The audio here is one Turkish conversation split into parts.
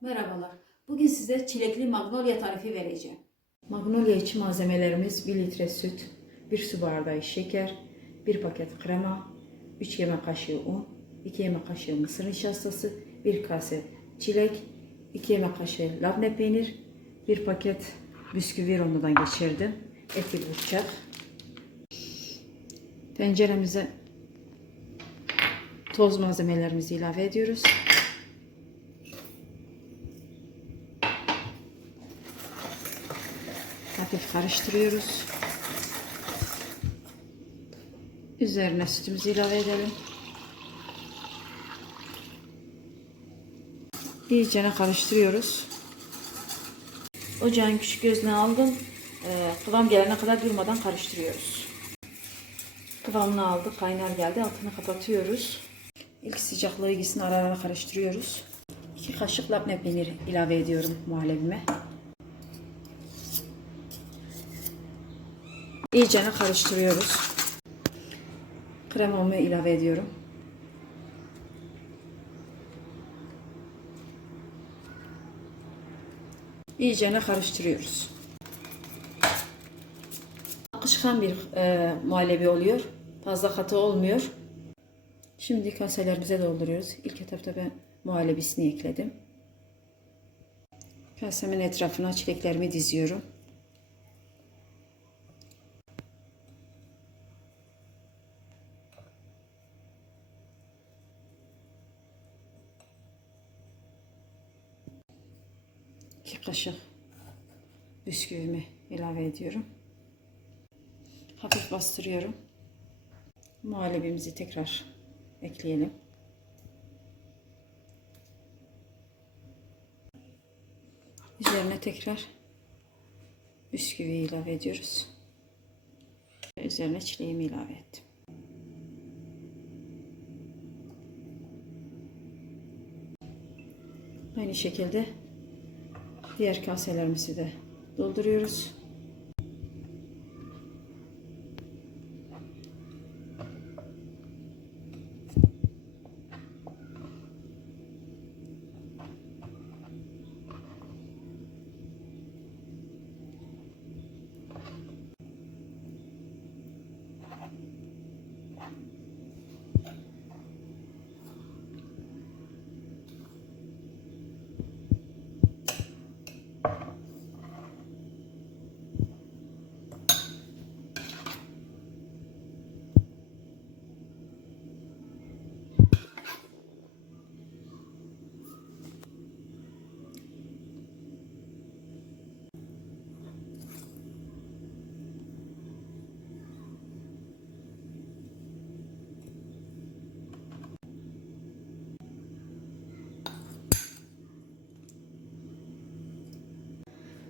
Merhabalar. Bugün size çilekli magnolia tarifi vereceğim. Magnolia için malzemelerimiz 1 litre süt, 1 su bardağı şeker, 1 paket krema, 3 yemek kaşığı un, 2 yemek kaşığı mısır nişastası, 1 kase çilek, 2 yemek kaşığı labne peynir, 1 paket bisküvi rondodan geçirdim. Eti bıçak. Tenceremize toz malzemelerimizi ilave ediyoruz. Hafif karıştırıyoruz. Üzerine sütümüzü ilave edelim. İyicene karıştırıyoruz. Ocağın küçük gözüne aldım. Ee, kıvam gelene kadar durmadan karıştırıyoruz. Kıvamını aldık. Kaynar geldi. Altını kapatıyoruz. İlk sıcaklığı gitsin ara ara karıştırıyoruz. 2 kaşık labne peynir ilave ediyorum muhallebime. İyicene karıştırıyoruz. Kremamı ilave ediyorum. İyicene karıştırıyoruz. Akışkan bir e, muhallebi oluyor. Fazla katı olmuyor. Şimdi kaselerimize dolduruyoruz. İlk etapta ben muhallebisini ekledim. Kasemin etrafına çileklerimi diziyorum. İki kaşık bisküvimi ilave ediyorum. Hafif bastırıyorum. Muhallebimizi tekrar ekleyelim. Üzerine tekrar bisküvi ilave ediyoruz. Üzerine çileğimi ilave ettim. Aynı şekilde diğer kaselerimizi de dolduruyoruz.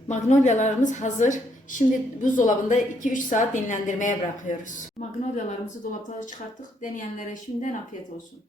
Magnolyalarımız hazır. Şimdi buzdolabında 2-3 saat dinlendirmeye bırakıyoruz. Magnolyalarımızı dolaptan çıkarttık. Deneyenlere şimdiden afiyet olsun.